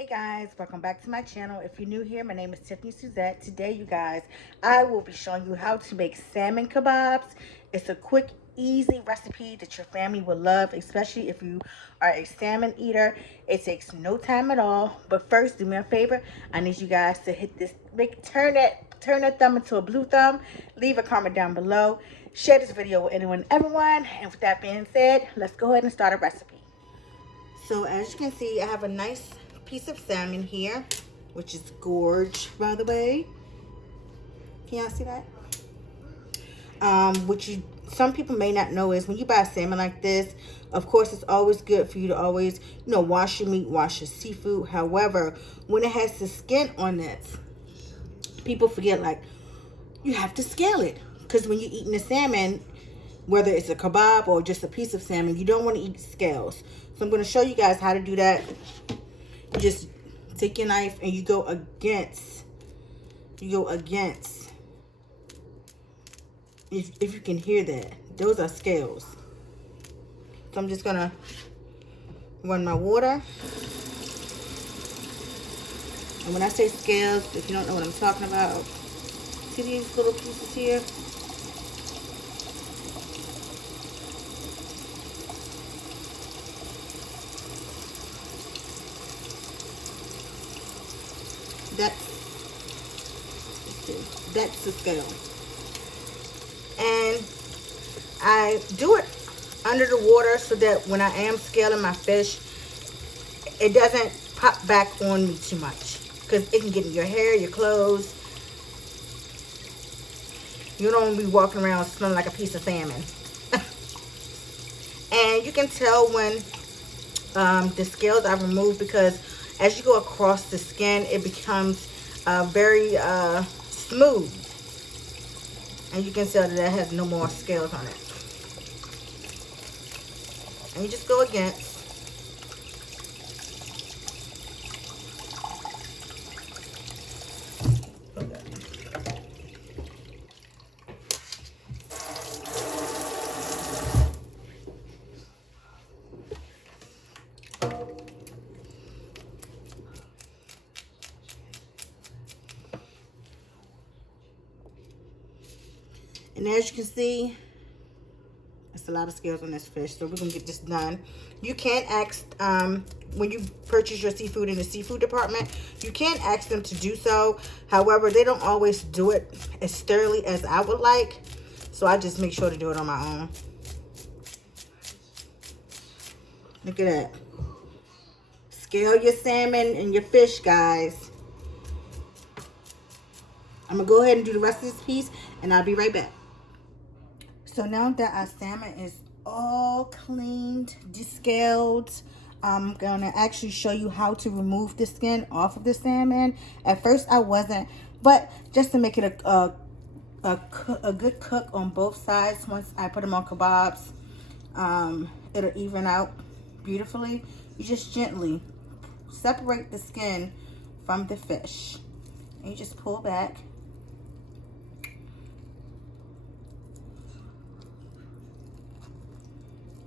Hey guys, welcome back to my channel. If you're new here, my name is Tiffany Suzette. Today, you guys, I will be showing you how to make salmon kebabs. It's a quick, easy recipe that your family will love, especially if you are a salmon eater. It takes no time at all. But first, do me a favor. I need you guys to hit this, turn that thumb into a blue thumb. Leave a comment down below. Share this video with anyone and everyone. And with that being said, let's go ahead and start a recipe. So as you can see, I have a nice piece of salmon here, which is gorge, by the way. Can y'all see that? Some people may not know is when you buy salmon like this, of course, it's always good for you to always, wash your meat, wash your seafood. However, when it has the skin on it, people forget, like, you have to scale it. Because when you're eating the salmon, whether it's a kebab or just a piece of salmon, you don't want to eat scales. So I'm going to show you guys how to do that. You just take your knife and you go against, if you can hear that, those are scales. So I'm just going to run my water. And when I say scales, if you don't know what I'm talking about, see these little pieces here? That's the scale. And I do it under the water so that when I am scaling my fish, it doesn't pop back on me too much, because it can get in your hair, your clothes. You don't want to be walking around smelling like a piece of salmon. And you can tell when the scales are removed, because as you go across the skin, it becomes very smooth. And you can tell that it has no more scales on it. And you just go against. And as you can see, it's a lot of scales on this fish, so we're gonna get this done. You can ask, when you purchase your seafood in the seafood department, you can ask them to do so. However, they don't always do it as thoroughly as I would like, so I just make sure to do it on my own. Look at that. Scale your salmon and your fish, guys. I'm gonna go ahead and do the rest of this piece, and I'll be right back. So now that our salmon is all cleaned, descaled, I'm gonna actually show you how to remove the skin off of the salmon. At first I wasn't, but just to make it a good cook on both sides, once I put them on kebabs, it'll even out beautifully. You just gently separate the skin from the fish, and you just pull back.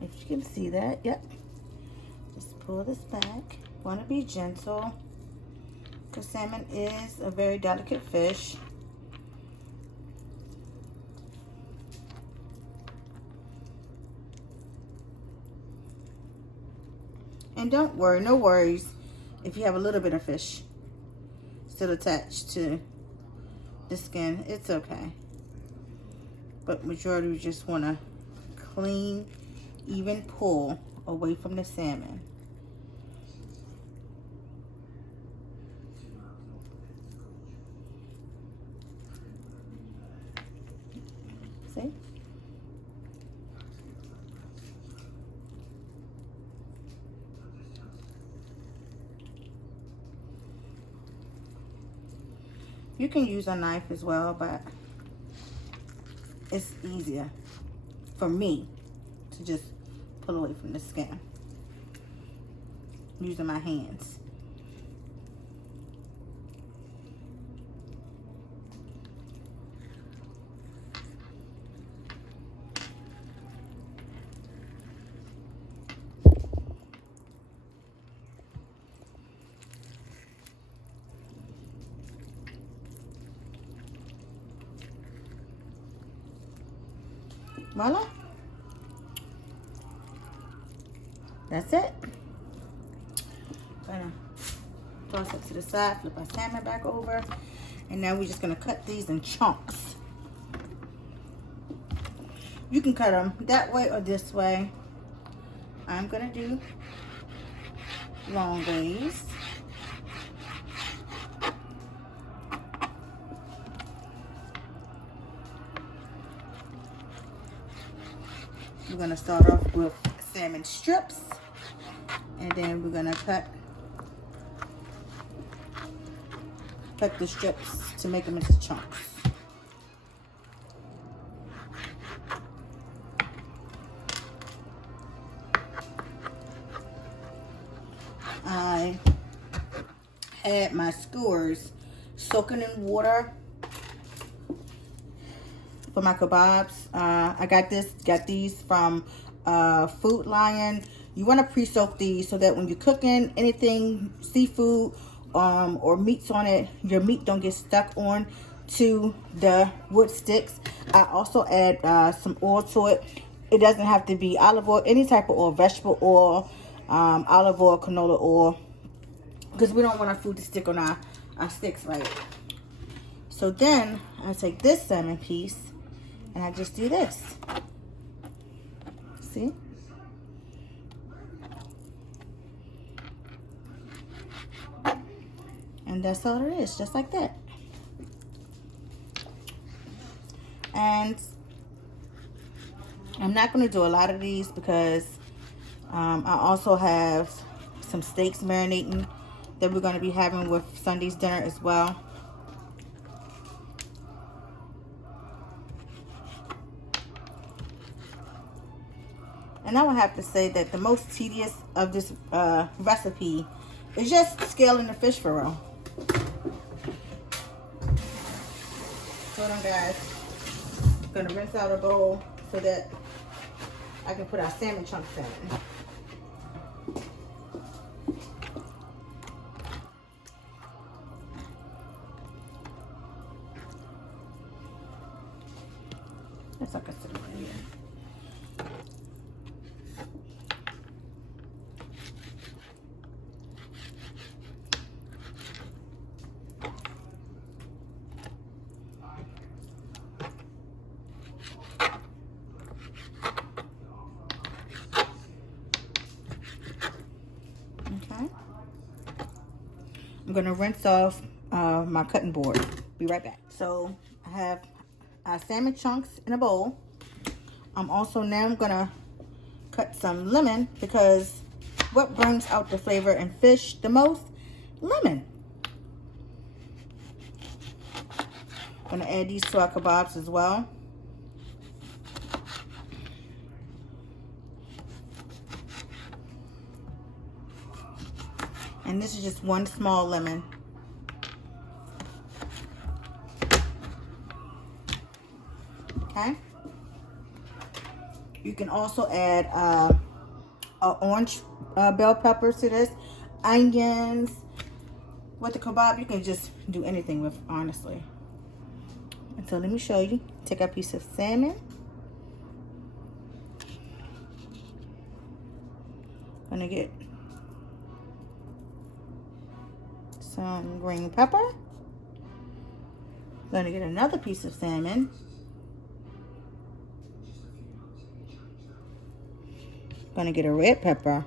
If you can see that, yep. Just pull this back. Want to be gentle, because salmon is a very delicate fish. And don't worry, no worries if you have a little bit of fish still attached to the skin. It's okay. But majority, you just want to clean, even pull away from the salmon. See? You can use a knife as well, but it's easier for me to just pull away from the skin using my hands. Voila. That's it. Gonna toss it to the side, flip our salmon back over, and now we're just gonna cut these in chunks. You can cut them that way or this way. I'm gonna do long ways. We're gonna start off with salmon strips, and then we're gonna cut the strips to make them into chunks. I had my skewers soaking in water for my kebabs. I got these from Food Lion. You want to pre-soak these so that when you're cooking anything seafood or meats on it, your meat don't get stuck on to the wood sticks. I also add some oil to it. It doesn't have to be olive oil, any type of oil, vegetable oil, olive oil, canola oil, because we don't want our food to stick on our sticks, right? So then I take this salmon piece and I just do this. See? And that's all it is, just like that. And I'm not going to do a lot of these because I also have some steaks marinating that we're going to be having with Sunday's dinner as well. And I would have to say that the most tedious of this recipe is just scaling the fish for real. So then, guys, I'm going to rinse out a bowl so that I can put our salmon chunks in it. That's like a sit right here. Okay. I'm gonna rinse off my cutting board. Be right back. So I have salmon chunks in a bowl. I'm also now gonna cut some lemon because what brings out the flavor in fish the most? Lemon. Gonna add these to our kebabs as well. And this is just one small lemon. Okay. You can also add orange bell peppers to this, onions. With the kebab, you can just do anything with, honestly. And so let me show you. Take a piece of salmon. Gonna get some green pepper. Gonna get another piece of salmon. Gonna get a red pepper.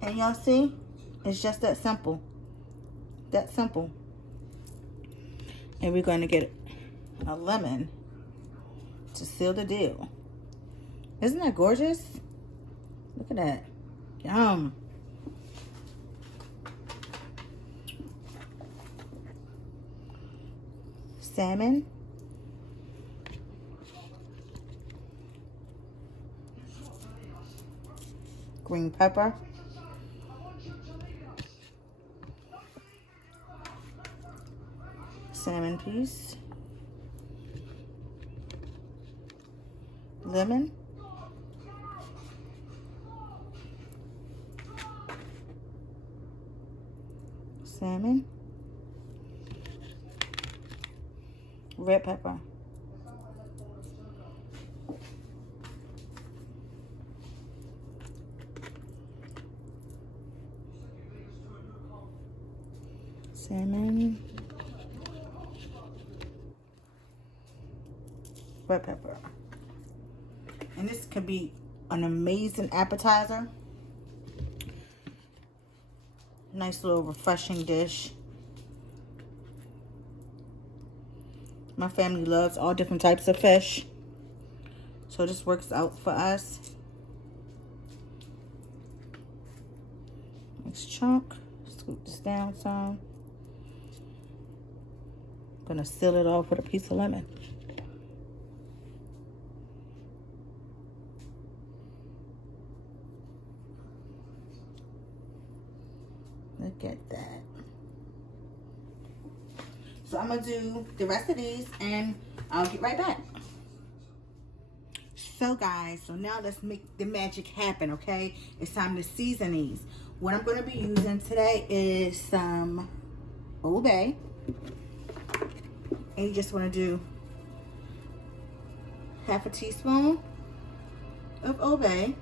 And y'all see, it's just that simple. That simple. And we're gonna get a lemon to seal the deal. Isn't that gorgeous? Look at that. Yum. Salmon. Green pepper. Salmon piece. Lemon. Salmon. red pepper. Salmon. Red pepper. And this could be an amazing appetizer. Nice little refreshing dish. My family loves all different types of fish, so this works out for us. Next chunk. Scoop this down some. Gonna seal it off with a piece of lemon. Look at that. So I'm gonna do the rest of these and I'll get right back. So guys, so now let's make the magic happen, okay? It's time to season these. What I'm gonna be using today is some Old Bay. And you just wanna do half a teaspoon of Old Bay.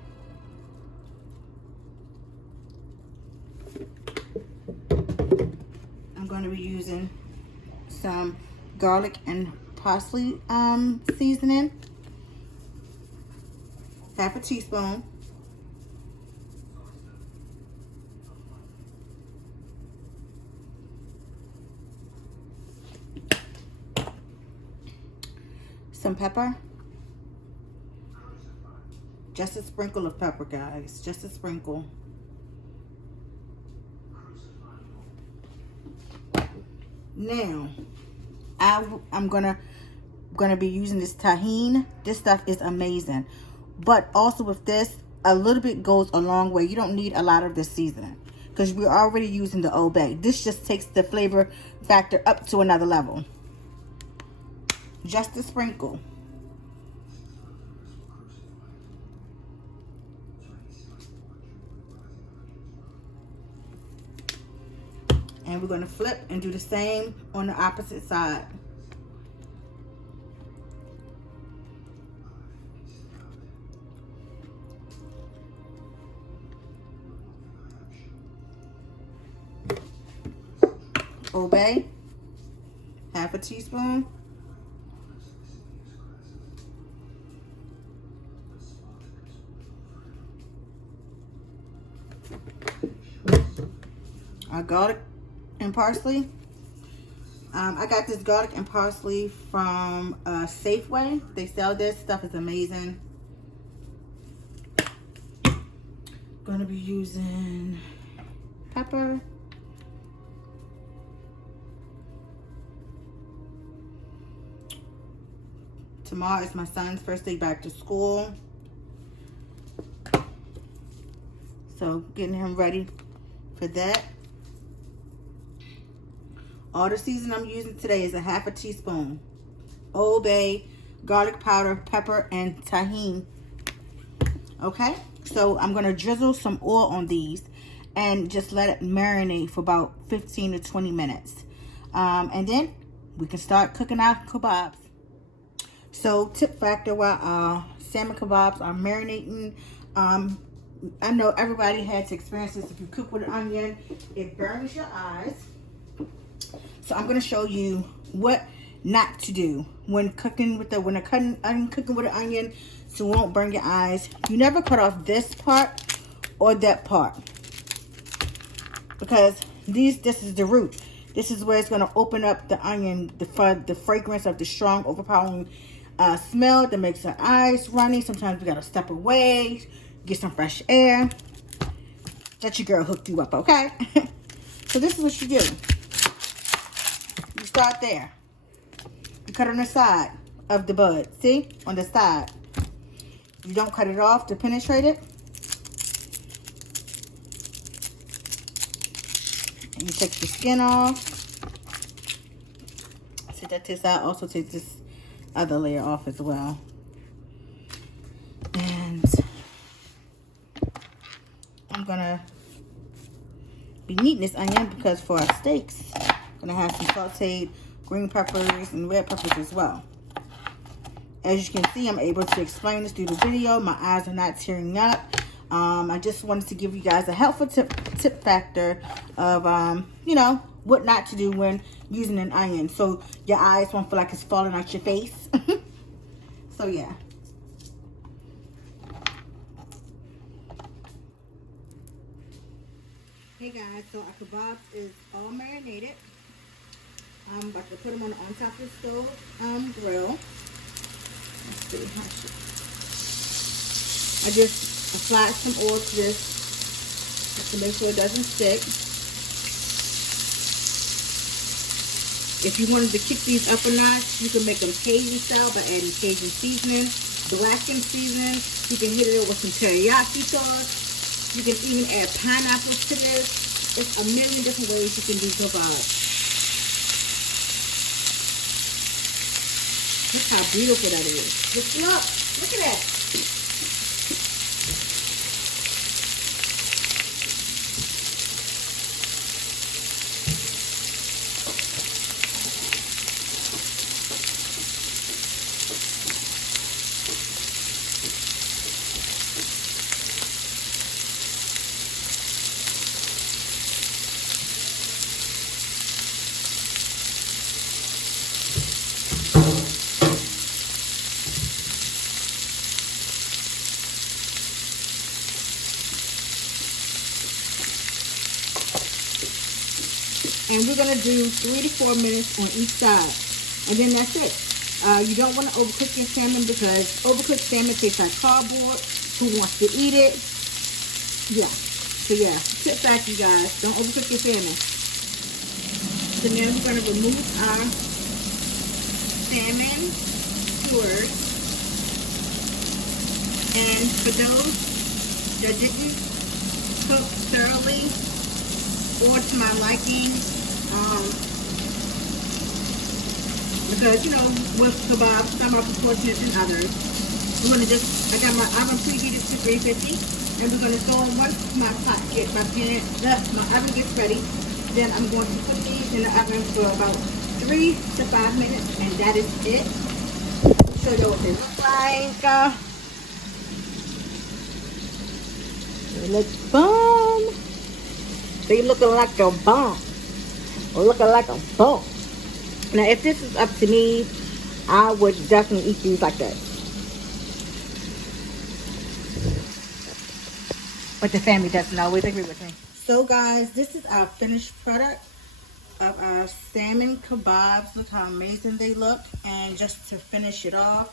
I'm going to be using some garlic and parsley seasoning, half a teaspoon. Some pepper, just a sprinkle of pepper, guys, just a sprinkle. Now, I'm gonna be using this tahini. This stuff is amazing, but also with this, a little bit goes a long way. You don't need a lot of this seasoning because we're already using the Old Bay. This just takes the flavor factor up to another level. Just a sprinkle. And we're going to flip and do the same on the opposite side. Old Bay, half a teaspoon. Our garlic and parsley. I got this garlic and parsley from Safeway. They sell this stuff, is amazing. Gonna be using pepper. Tomorrow is my son's first day back to school, so getting him ready for that. All the seasoning I'm using today is a half a teaspoon. Old Bay, garlic powder, pepper, and tahini. Okay, so I'm gonna drizzle some oil on these and just let it marinate for about 15 to 20 minutes. And then we can start cooking our kebabs. So tip factor while our salmon kebabs are marinating. I know everybody had to experience this. If you cook with an onion, it burns your eyes. So I'm going to show you what not to do when cooking with cooking with an onion, so it won't burn your eyes. You never cut off this part or that part, because this is the root. This is where it's going to open up the onion, the fragrance of the strong, overpowering smell that makes our eyes runny. Sometimes we got to step away, get some fresh air. Let your girl hook you up, okay? So this is what you do. You start there. You cut on the side of the bud. See? On the side. You don't cut it off to penetrate it. And you take the skin off. Set that to the side. Also take this other layer off as well. And I'm gonna be kneading this onion because for our steaks, I'm gonna have some sauteed green peppers and red peppers as well. As you can see, I'm able to explain this through the video. My eyes are not tearing up. I just wanted to give you guys a helpful tip factor of, you know, what not to do when using an onion. So your eyes won't feel like it's falling out your face. So yeah. Hey guys, so our kebabs is all marinated. I'm about to put them on top of the stove grill. Let's see how I just applied some oil to this just to make sure it doesn't stick. If you wanted to kick these up a notch, you can make them Cajun style by adding Cajun seasoning, blackened seasoning. You can hit it with some teriyaki sauce. You can even add pineapples to this. There's a million different ways you can do kebabs. Look how beautiful that is. Just look at that. And we're going to do 3 to 4 minutes on each side. And then that's it. You don't want to overcook your salmon because overcooked salmon tastes like cardboard. Who wants to eat it? Yeah. So yeah, tip back you guys. Don't overcook your salmon. So now we're going to remove our salmon skewers. And for those that didn't cook thoroughly or to my liking, because you know with kebabs some are more fortunate than others. We're gonna I got my oven preheated to 350, and we're gonna throw in once my oven gets ready. Then I'm going to put these in the oven for about 3 to 5 minutes, and that is it. Show you what they look like. They look bomb. They looking like a bomb. Looking like a bomb. Now, if this is up to me, I would definitely eat these like that. But the family doesn't always agree with me. So, guys, this is our finished product of our salmon kebabs. Look how amazing they look. And just to finish it off,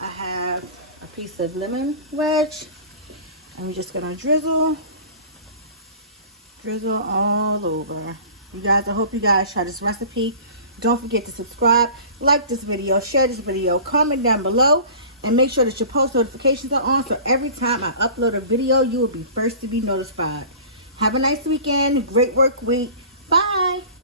I have a piece of lemon wedge. And we're just going to drizzle all over. You guys, I hope you guys try this recipe. Don't forget to subscribe, like this video, share this video, comment down below, and make sure that your post notifications are on so every time I upload a video, you will be first to be notified. Have a nice weekend. Great work week. Bye.